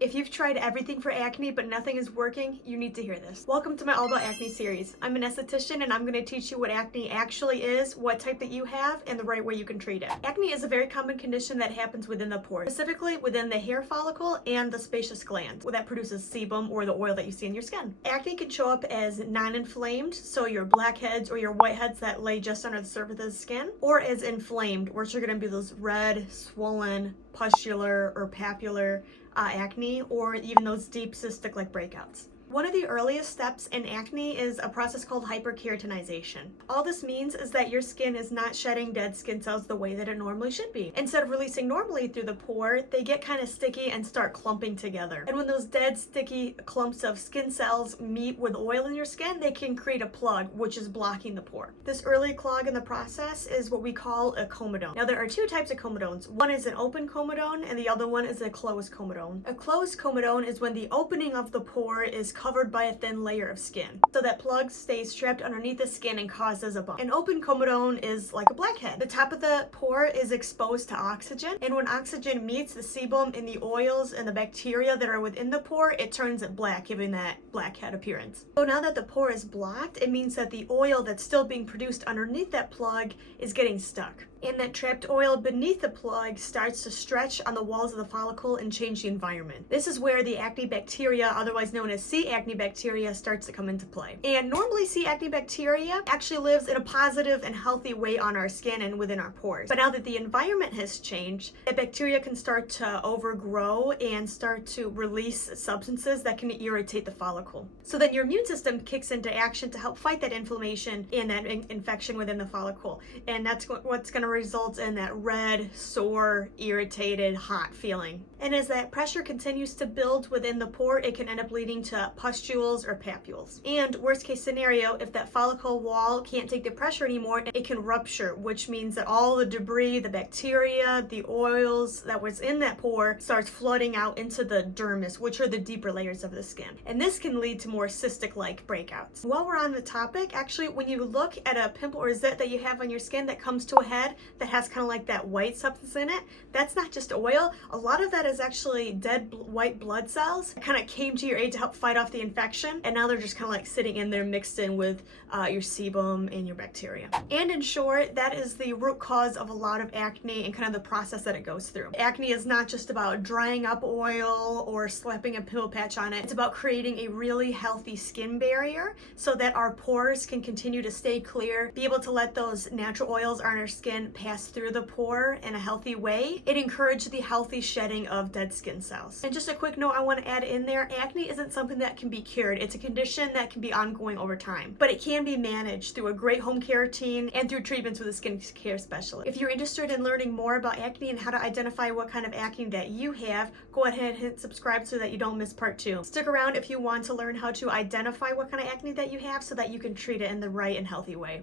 If you've tried everything for acne but nothing is working, you need to hear this. Welcome to my All About Acne series. I'm an esthetician and I'm going to teach you what acne actually is, what type that you have, and the right way you can treat it. Acne is a very common condition that happens within the pores, specifically within the hair follicle and the sebaceous gland, that produces sebum or the oil that you see in your skin. Acne can show up as non-inflamed, so your blackheads or your whiteheads that lay just under the surface of the skin, or as inflamed, which are going to be those red, swollen, pustular, or papular acne, or even those deep cystic like breakouts. One of the earliest steps in acne is a process called hyperkeratinization. All this means is that your skin is not shedding dead skin cells the way that it normally should be. Instead of releasing normally through the pore, they get kind of sticky and start clumping together. And when those dead, sticky clumps of skin cells meet with oil in your skin, they can create a plug, which is blocking the pore. This early clog in the process is what we call a comedone. Now, there are two types of comedones. One is an open comedone, and the other one is a closed comedone. A closed comedone is when the opening of the pore is covered by a thin layer of skin, so that plug stays trapped underneath the skin and causes a bump. An open comedone is like a blackhead. The top of the pore is exposed to oxygen, and when oxygen meets the sebum and the oils and the bacteria that are within the pore, it turns it black, giving that blackhead appearance. So now that the pore is blocked, it means that the oil that's still being produced underneath that plug is getting stuck. And that trapped oil beneath the plug starts to stretch on the walls of the follicle and change the environment. This is where the acne bacteria, otherwise known as C. acne bacteria, starts to come into play. And normally C. acne bacteria actually lives in a positive and healthy way on our skin and within our pores. But now that the environment has changed, the bacteria can start to overgrow and start to release substances that can irritate the follicle. So then your immune system kicks into action to help fight that inflammation and that infection within the follicle. And that's what's going to result in that red, sore, irritated, hot feeling. And as that pressure continues to build within the pore, it can end up leading to pustules or papules. And worst case scenario, if that follicle wall can't take the pressure anymore, it can rupture, which means that all the debris, the bacteria, the oils that was in that pore starts flooding out into the dermis, which are the deeper layers of the skin. And this can lead to more cystic-like breakouts. While we're on the topic, actually, when you look at a pimple or zit that you have on your skin that comes to a head, that has kind of like that white substance in it, that's not just oil. A lot of that is actually dead white blood cells that kind of came to your aid to help fight off the infection, and now they're just kind of like sitting in there mixed in with your sebum and your bacteria. And in short, that is the root cause of a lot of acne and kind of the process that it goes through. Acne is not just about drying up oil or slapping a pimple patch on it. It's about creating a really healthy skin barrier so that our pores can continue to stay clear, be able to let those natural oils on our skin pass through the pore in a healthy way. It encourages the healthy shedding of dead skin cells. And just a quick note I want to add in there, acne isn't something that can be cured. It's a condition that can be ongoing over time, but it can be managed through a great home care routine and through treatments with a skin care specialist. If you're interested in learning more about acne and how to identify what kind of acne that you have, go ahead and hit subscribe so that you don't miss part 2. Stick around if you want to learn how to identify what kind of acne that you have so that you can treat it in the right and healthy way.